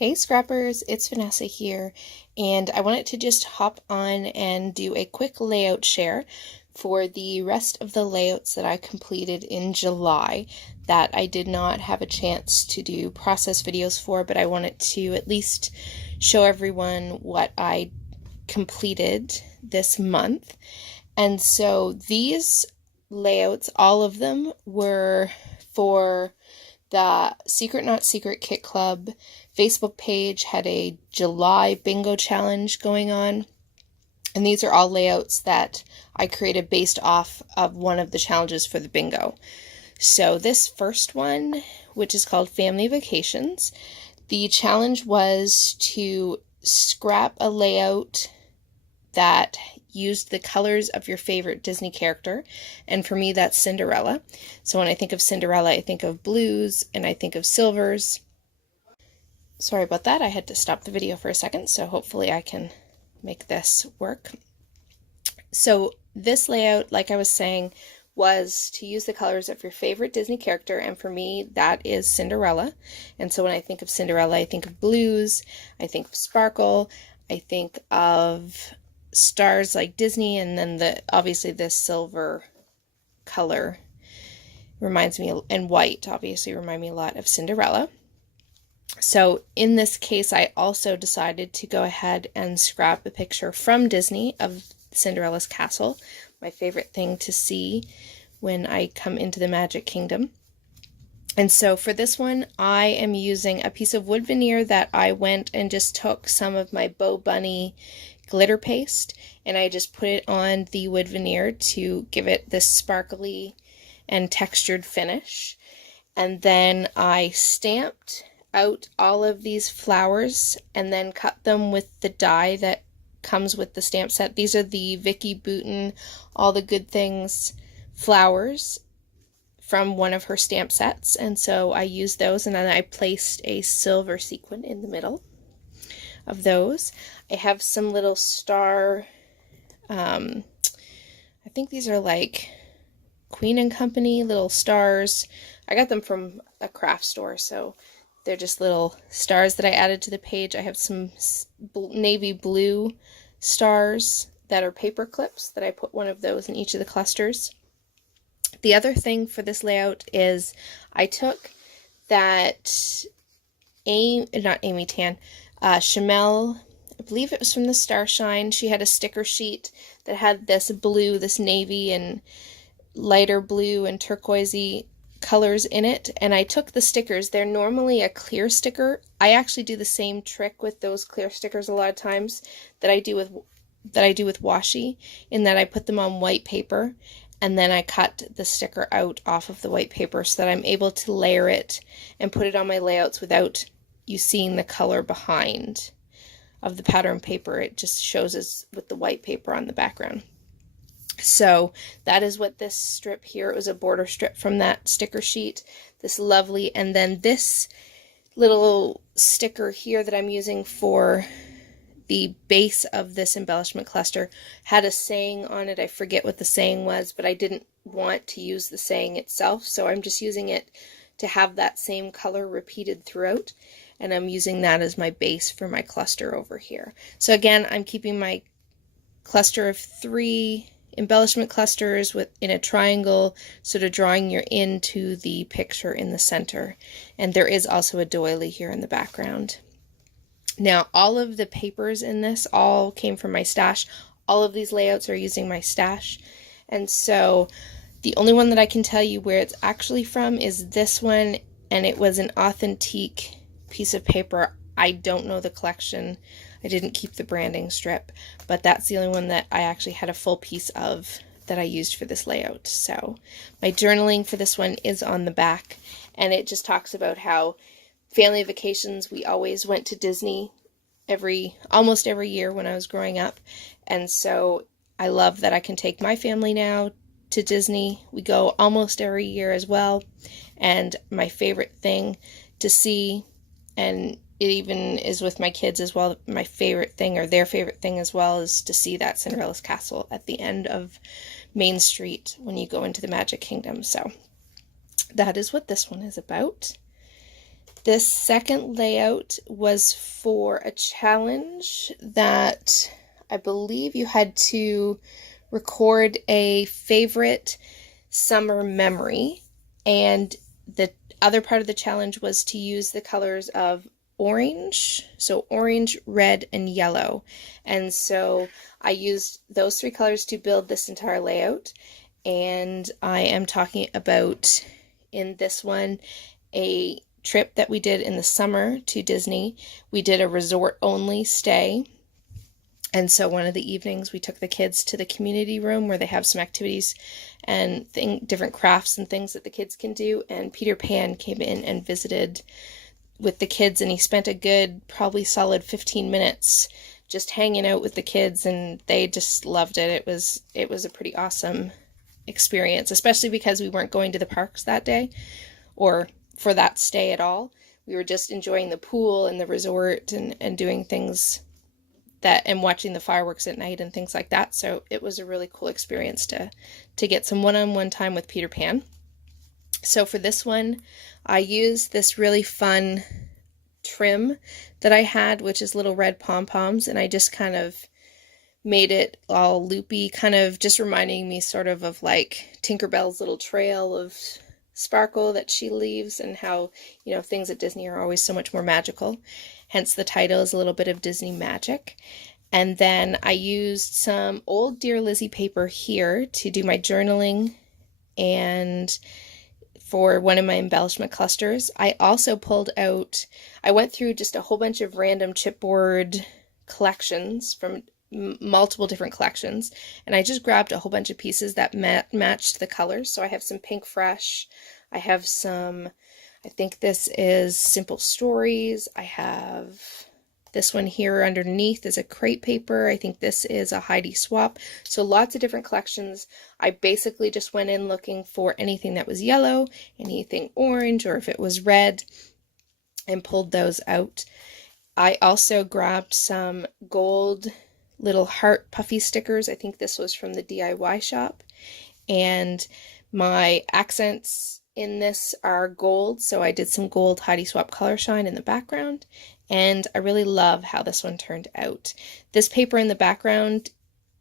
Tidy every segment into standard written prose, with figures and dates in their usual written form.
Hey Scrappers, it's Vanessa here, and I wanted to just hop on and do a quick layout share for the rest of the layouts that I completed in July that I did not have a chance to do process videos for, but I wanted to at least show everyone what I completed this month. And so these layouts, all of them, were for the Secret Not Secret Kit Club Facebook page. Had a July bingo challenge going on, and these are all layouts that I created based off of one of the challenges for the bingo. So this first one, which is called Family Vacations, the challenge was to scrap a layout that used the colors of your favorite Disney character, and for me that's Cinderella. So when I think of Cinderella, I think of blues and I think of silvers. Sorry about that, I had to stop the video for a second, so hopefully I can make this work. So this layout, like I was saying, was to use the colors of your favorite Disney character, and for me that is Cinderella. And so when I think of Cinderella, I think of blues, I think of sparkle, I think of stars like Disney, and then obviously this silver color reminds me, and white obviously remind me a lot of Cinderella. So in this case, I also decided to go ahead and scrap a picture from Disney of Cinderella's castle, my favorite thing to see when I come into the Magic Kingdom. And so for this one, I am using a piece of wood veneer that I went and just took some of my Bo Bunny glitter paste, and I just put it on the wood veneer to give it this sparkly and textured finish. And then I stamped out all of these flowers and then cut them with the die that comes with the stamp set. These are the Vicky Bouton All the Good Things flowers from one of her stamp sets, and so I used those, and then I placed a silver sequin in the middle of those. I have some little star, I think these are like Queen and Company little stars. I got them from a craft store, so they're just little stars that I added to the page. I have some navy blue stars that are paper clips that I put one of those in each of the clusters. The other thing for this layout is I took that Chamel, I believe it was from the Starshine. She had a sticker sheet that had this blue, this navy and lighter blue and turquoisey colors in it, and I took the stickers. They're normally a clear sticker. I actually do the same trick with those clear stickers a lot of times that I do with washi, in that I put them on white paper and then I cut the sticker out off of the white paper so that I'm able to layer it and put it on my layouts without you seeing the color behind of the pattern paper. It just shows us with the white paper on the background. So that is what this strip here, it was a border strip from that sticker sheet, this lovely, and then this little sticker here that I'm using for the base of this embellishment cluster had a saying on it. I forget what the saying was, but I didn't want to use the saying itself, so I'm just using it to have that same color repeated throughout, and I'm using that as my base for my cluster over here. So again, I'm keeping my cluster of 3 embellishment clusters in a triangle, sort of drawing you into the picture in the center. And there is also a doily here in the background. Now, all of the papers in this all came from my stash. All of these layouts are using my stash. And so the only one that I can tell you where it's actually from is this one, and it was an authentique piece of paper. I don't know the collection. I didn't keep the branding strip, but that's the only one that I actually had a full piece of that I used for this layout. So my journaling for this one is on the back, and it just talks about how family vacations, we always went to Disney almost every year when I was growing up, and so I love that I can take my family now to Disney. We go almost every year as well, and my favorite thing to see, and it even is with my kids as well, my favorite thing, or their favorite thing as well, is to see that Cinderella's castle at the end of Main Street when you go into the Magic Kingdom. So that is what this one is about. This second layout was for a challenge that I believe you had to record a favorite summer memory, and the other part of the challenge was to use the colors of orange, so orange, red, and yellow. And so I used those three colors to build this entire layout, and I am talking about, in this one, a trip that we did in the summer to Disney. We did a resort only stay. And so one of the evenings we took the kids to the community room where they have some activities and different crafts and things that the kids can do. And Peter Pan came in and visited with the kids, and he spent a good, probably solid 15 minutes just hanging out with the kids, and they just loved it. It was a pretty awesome experience, especially because we weren't going to the parks that day or for that stay at all. We were just enjoying the pool and the resort and doing things that, and watching the fireworks at night and things like that. So it was a really cool experience to get some one-on-one time with Peter Pan. So for this one, I used this really fun trim that I had, which is little red pom-poms, and I just kind of made it all loopy, kind of just reminding me sort of like Tinkerbell's little trail of sparkle that she leaves, and how, you know, things at Disney are always so much more magical. Hence the title is a little bit of Disney magic. And then I used some old Dear Lizzie paper here to do my journaling and for one of my embellishment clusters. I also pulled out, I went through just a whole bunch of random chipboard collections from multiple different collections, and I just grabbed a whole bunch of pieces that matched the colors. So I have some Pink Fresh, I have some, I think this is Simple Stories, I have this one here underneath is a crepe paper, I think this is a Heidi Swap. So lots of different collections. I basically just went in looking for anything that was yellow, anything orange, or if it was red, and pulled those out. I also grabbed some gold little heart puffy stickers. I think this was from the DIY shop. And my accents in this are gold, so I did some gold Heidi Swap Color Shine in the background. And I really love how this one turned out. This paper in the background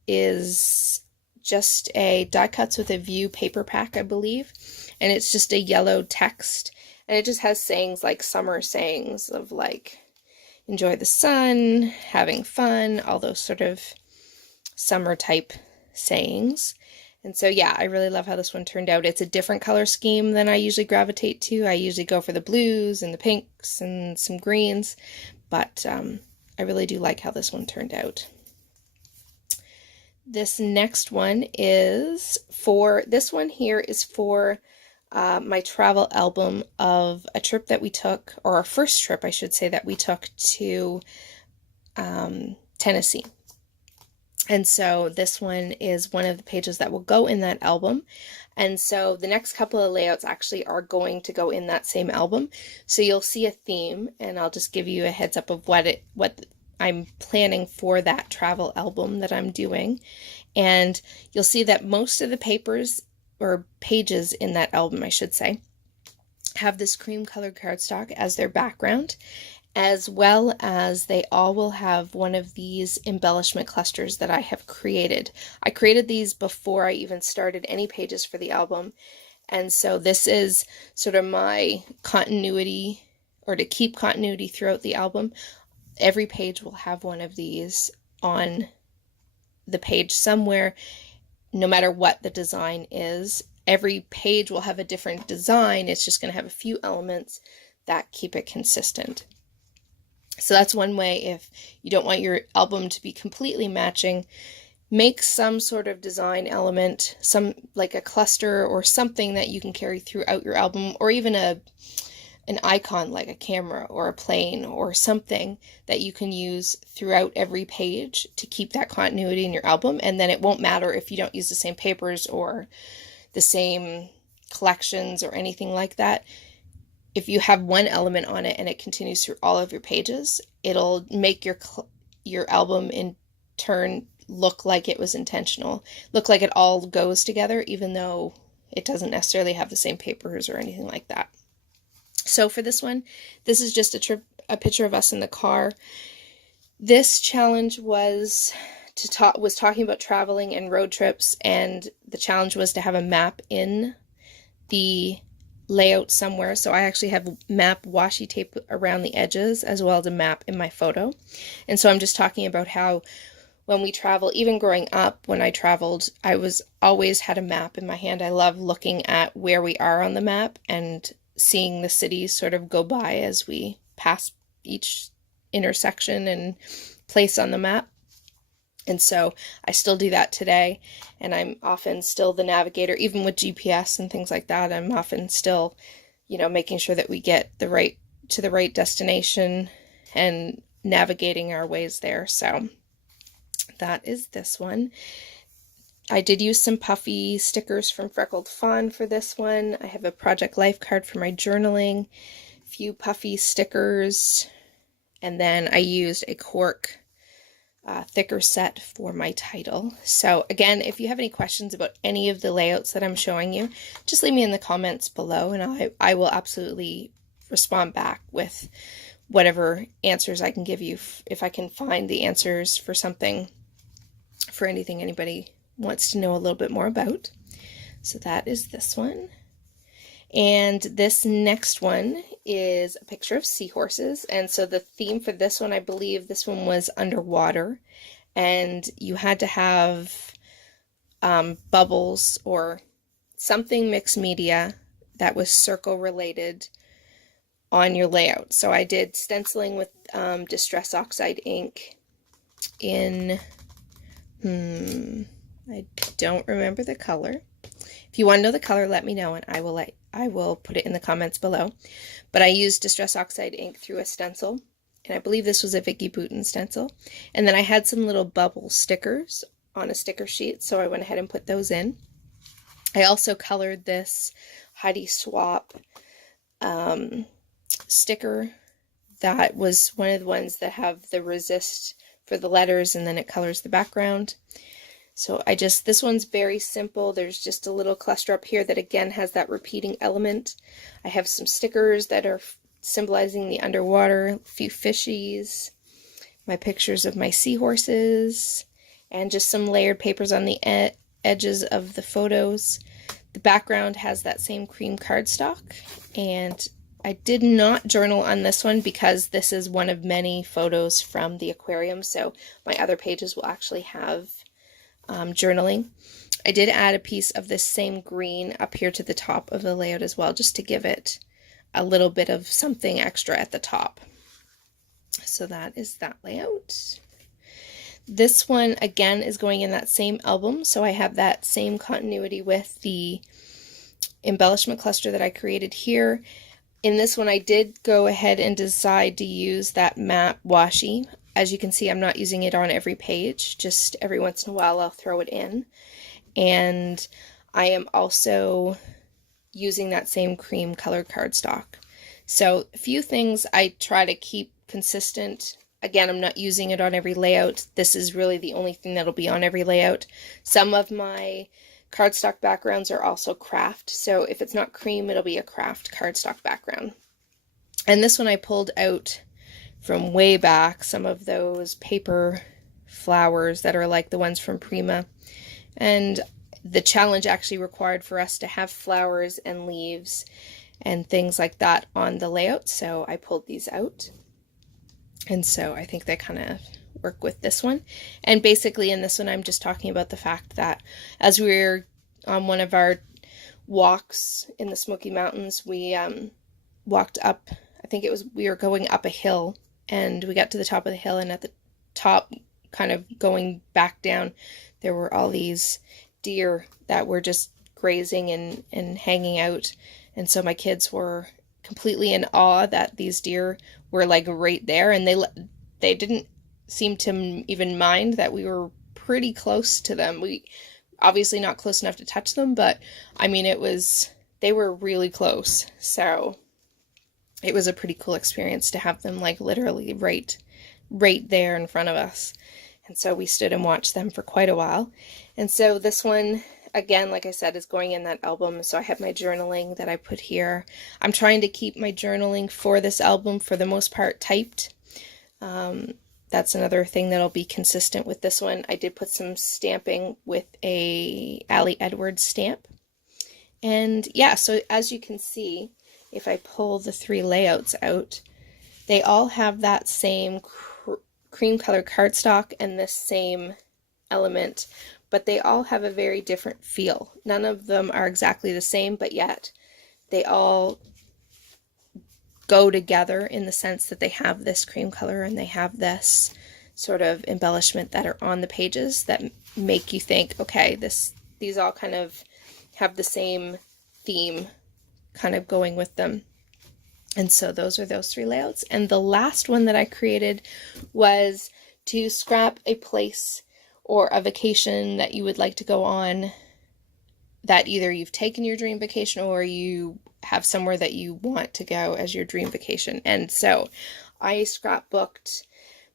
is just a Die Cuts with a View paper pack, I believe. And it's just a yellow text. And it just has sayings like summer sayings of like, enjoy the sun, having fun, all those sort of summer type sayings. And so yeah, I really love how this one turned out. It's a different color scheme than I usually gravitate to. I usually go for the blues and the pinks and some greens, but I really do like how this one turned out. This next one is for, this one here is for my travel album of a trip that we took, or our first trip, I should say, that we took to Tennessee. And so this one is one of the pages that will go in that album. And so the next couple of layouts actually are going to go in that same album. So you'll see a theme, and I'll just give you a heads up of what I'm planning for that travel album that I'm doing. And you'll see that most of the papers, or pages in that album, I should say, have this cream colored cardstock as their background, as well as they all will have one of these embellishment clusters that I have created. I created these before I even started any pages for the album, and so this is sort of my continuity, or to keep continuity throughout the album. Every page will have one of these on the page somewhere, no matter what the design is. Every page will have a different design. It's just going to have a few elements that keep it consistent. So that's one way. If you don't want your album to be completely matching, make some sort of design element, some like a cluster or something that you can carry throughout your album, or even an icon like a camera or a plane or something that you can use throughout every page to keep that continuity in your album. And then it won't matter if you don't use the same papers or the same collections or anything like that. If you have one element on it and it continues through all of your pages, it'll make your album in turn look like it was intentional, look like it all goes together, even though it doesn't necessarily have the same papers or anything like that. So for this one, this is just a picture of us in the car. This challenge was talking about traveling and road trips, and the challenge was to have a map in the layout somewhere. So I actually have map washi tape around the edges as well as a map in my photo. And so I'm just talking about how when we travel, even growing up, when I traveled, I was always had a map in my hand. I love looking at where we are on the map and seeing the cities sort of go by as we pass each intersection and place on the map. And so I still do that today, and I'm often still the navigator, even with GPS and things like that. I'm often still, making sure that we get to the right destination and navigating our ways there. So that is this one. I did use some puffy stickers from Freckled Fawn for this one. I have a Project Life card for my journaling, a few puffy stickers, and then I used a cork thicker set for my title. So again, if you have any questions about any of the layouts that I'm showing you, just leave me in the comments below, and I will absolutely respond back with whatever answers I can give you, if I can find the answers for anything anybody wants to know a little bit more about. So that is this one. And this next one is a picture of seahorses. And so the theme for this one, I believe this one was underwater. And you had to have bubbles or something mixed media that was circle related on your layout. So I did stenciling with Distress Oxide ink in, I don't remember the color. If you want to know the color, let me know, and I will put it in the comments below. But I used Distress Oxide ink through a stencil, and I believe this was a Vicky Boutin stencil. And then I had some little bubble stickers on a sticker sheet, so I went ahead and put those in. I also colored this Heidi Swap sticker. That was one of the ones that have the resist for the letters, and then it colors the background. So this one's very simple. There's just a little cluster up here that again has that repeating element. I have some stickers that are symbolizing the underwater, a few fishies, my pictures of my seahorses, and just some layered papers on the edges of the photos. The background has that same cream cardstock, and I did not journal on this one because this is one of many photos from the aquarium, so my other pages will actually have journaling. I did add a piece of this same green up here to the top of the layout as well, just to give it a little bit of something extra at the top. So that is that layout. This one again is going in that same album, so I have that same continuity with the embellishment cluster that I created here. In this one I did go ahead and decide to use that matte washi. As you can see, I'm not using it on every page, just every once in a while I'll throw it in. And I am also using that same cream colored cardstock. So a few things I try to keep consistent. Again, I'm not using it on every layout. This is really the only thing that'll be on every layout. Some of my cardstock backgrounds are also craft, so if it's not cream, it'll be a craft cardstock background. And this one I pulled out from way back, some of those paper flowers that are like the ones from Prima. And the challenge actually required for us to have flowers and leaves and things like that on the layout, so I pulled these out. And so I think they kind of work with this one. And basically in this one I'm just talking about the fact that as we were on one of our walks in the Smoky Mountains, we walked up, I think it was, we were going up a hill, and we got to the top of the hill, and at the top, kind of going back down, there were all these deer that were just grazing and hanging out. And so my kids were completely in awe that these deer were like right there, and they didn't seem to even mind that we were pretty close to them. We obviously not close enough to touch them, but I mean they were really close. So it was a pretty cool experience to have them like literally right there in front of us. And so we stood and watched them for quite a while. And so this one, again, like I said, is going in that album. So I have my journaling that I put here. I'm trying to keep my journaling for this album for the most part typed. That's another thing that'll be consistent with this one. I did put some stamping with a Allie Edwards stamp. And yeah, so as you can see, if I pull the 3 layouts out, they all have that same cream color cardstock and this same element, but they all have a very different feel. None of them are exactly the same, but yet they all go together in the sense that they have this cream color and they have this sort of embellishment that are on the pages that make you think, okay, these all kind of have the same theme kind of going with them. And so those are those 3 layouts. And the last one that I created was to scrap a place or a vacation that you would like to go on, that either you've taken your dream vacation or you have somewhere that you want to go as your dream vacation. And so I scrapbooked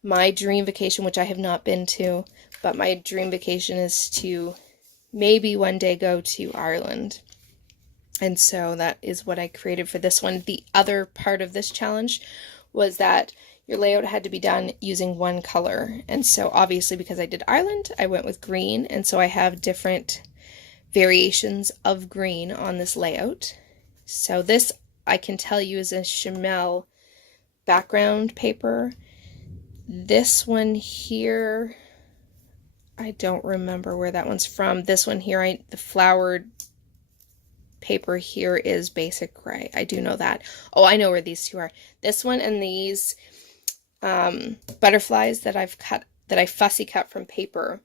my dream vacation, which I have not been to, but my dream vacation is to maybe one day go to Ireland. And so that is what I created for this one. The other part of this challenge was that your layout had to be done using one color. And so obviously because I did Ireland, I went with green. And so I have different variations of green on this layout. So this, I can tell you, is a Chamel background paper. This one here, I don't remember where that one's from. This one here, the flowered paper here is basic gray. I do know that. Oh, I know where these 2 are. This one and these butterflies that I've cut, that I fussy cut from paper,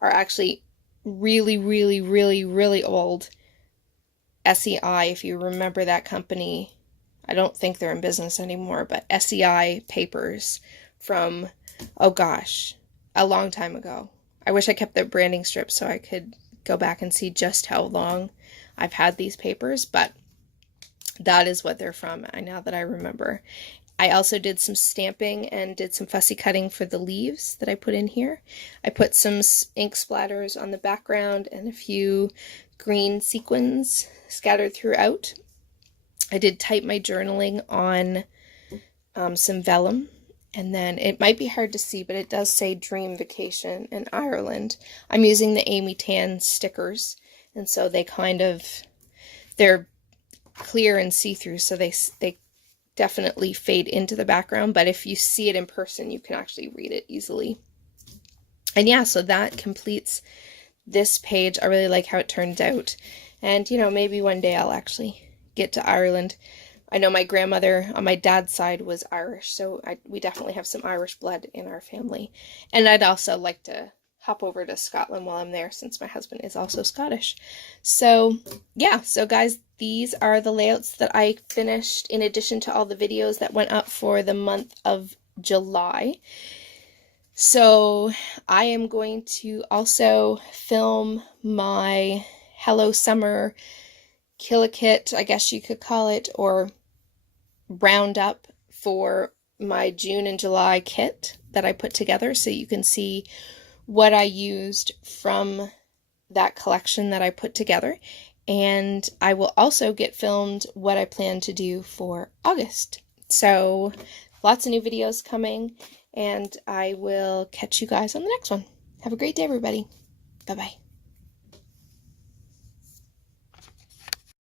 are actually really, really, really, really old SEI, if you remember that company. I don't think they're in business anymore, but SEI papers from, oh gosh, a long time ago. I wish I kept their branding strips so I could go back and see just how long I've had these papers, but that is what they're from, now that I remember. I also did some stamping and did some fussy cutting for the leaves that I put in here. I put some ink splatters on the background and a few green sequins scattered throughout. I did type my journaling on some vellum, and then it might be hard to see, but it does say Dream Vacation in Ireland. I'm using the Amy Tan stickers, and so they're clear and see-through, so they definitely fade into the background, but if you see it in person, you can actually read it easily. And yeah, so that completes this page. I really like how it turned out. And, you know, maybe one day I'll actually get to Ireland. I know my grandmother on my dad's side was Irish, so we definitely have some Irish blood in our family. And I'd also like to hop over to Scotland while I'm there, since my husband is also Scottish. So yeah, so guys, these are the layouts that I finished in addition to all the videos that went up for the month of July. So I am going to also film my Hello Summer Kill-A-Kit, I guess you could call it, or roundup for my June and July kit that I put together, so you can see what I used from that collection that I put together. And I will also get filmed what I plan to do for August. So lots of new videos coming, and I will catch you guys on the next one. Have a great day, everybody. Bye-bye.